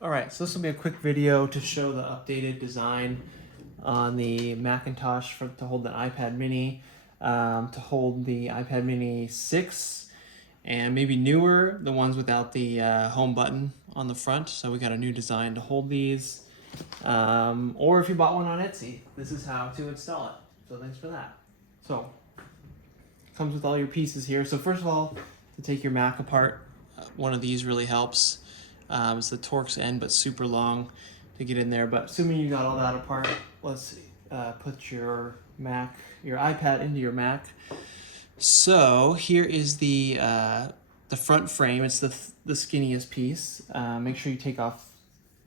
All right, so this will be a quick video to show the updated design on the Macintosh to hold the iPad mini, to hold the iPad mini 6, and maybe newer, the ones without the home button on the front. So we got a new design to hold these. Or if you bought one on Etsy, this is how to install it. So thanks for that. So it comes with all your pieces here. So first of all, to take your Mac apart, one of these really helps. It's the Torx end, but super long to get in there. But assuming you got all that apart, let's put your iPad into your Mac. So here is the front frame. It's the skinniest piece. Make sure you take off,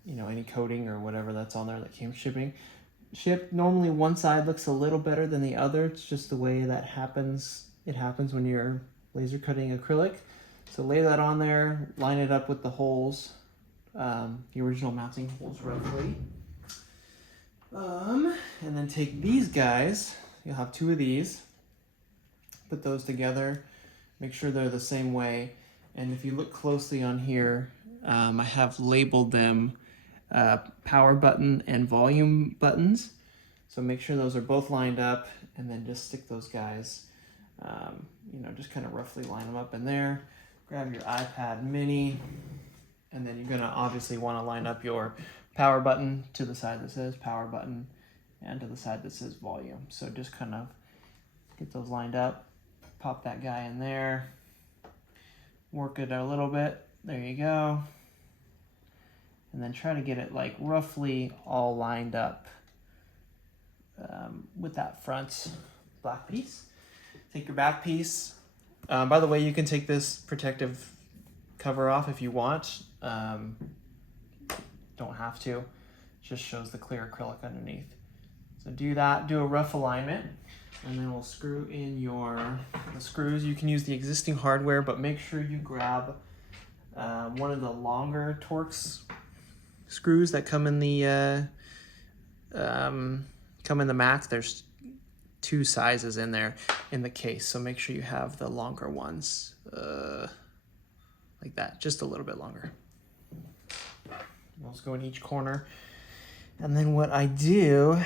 any coating or whatever that's on there that came shipped. Normally one side looks a little better than the other. It's just the way that happens. It happens when you're laser cutting acrylic. So lay that on there, line it up with the holes, the original mounting holes roughly. And then take these guys, you'll have two of these, put those together, make sure they're the same way. And if you look closely on here, I have labeled them power button and volume buttons. So make sure those are both lined up, and then just stick those guys, just kind of roughly line them up in there. Grab your iPad mini, and then you're gonna obviously want to line up your power button to the side that says power button and to the side that says volume. So just kind of get those lined up, pop that guy in there, work it a little bit, there you go. And then try to get it like roughly all lined up with that front black piece. Take your back piece. By the way, you can take this protective cover off if you want. Don't have to. It just shows the clear acrylic underneath. So do that, do a rough alignment, and then we'll screw in the screws. You can use the existing hardware, but make sure you grab one of the longer Torx screws that come in the Mac. There's two sizes in there in the case, so make sure you have the longer ones, like that, just a little bit longer. Those go in each corner. And then what I do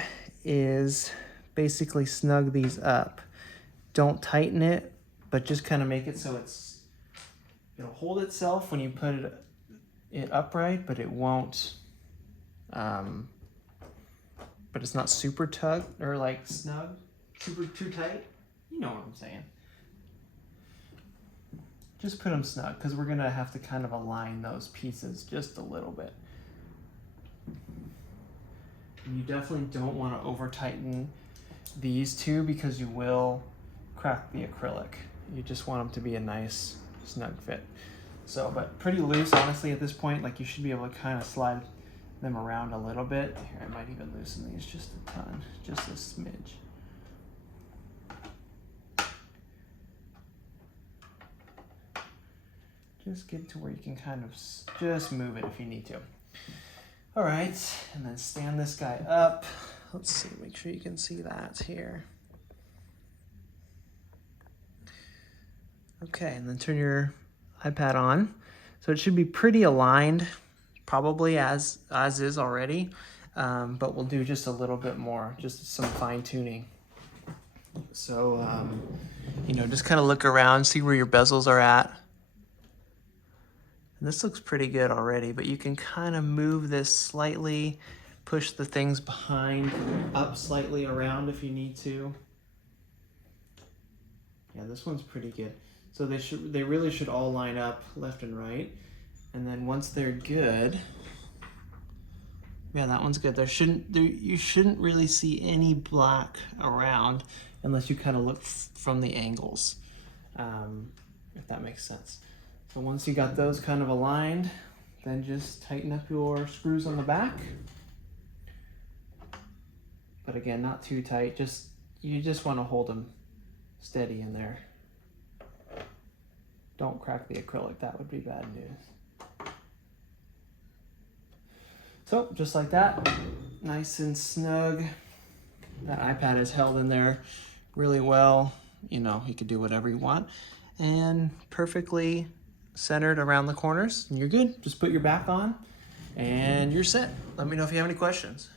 is basically snug these up. Don't tighten it, but just kind of make it so it'll hold itself when you put it upright, but it won't, but it's not super tugged or like snug. Too tight? You know what I'm saying. Just put them snug, because we're going to have to kind of align those pieces just a little bit. And you definitely don't want to over tighten these two, because you will crack the acrylic. You just want them to be a nice snug fit. So, but pretty loose, honestly, at this point. Like, you should be able to kind of slide them around a little bit. Here, I might even loosen these just a ton, just a smidge. Just get to where you can kind of just move it if you need to. All right, and then stand this guy up. Let's see, make sure you can see that here. Okay, and then turn your iPad on. So it should be pretty aligned, probably as is already, but we'll do just a little bit more, just some fine tuning. So, just kind of look around, see where your bezels are at. And this looks pretty good already, but you can kind of move this slightly, push the things behind up slightly around if you need to. Yeah, this one's pretty good. So they really should all line up left and right. And then once they're good, yeah, that one's good. You shouldn't really see any black around unless you kind of look from the angles, if that makes sense. So once you got those kind of aligned, then just tighten up your screws on the back. But again, not too tight. You just want to hold them steady in there. Don't crack the acrylic. That would be bad news. So just like that, nice and snug. That iPad is held in there really well. You could do whatever you want. And perfectly centered around the corners, and you're good. Just put your back on, and you're set. Let me know if you have any questions.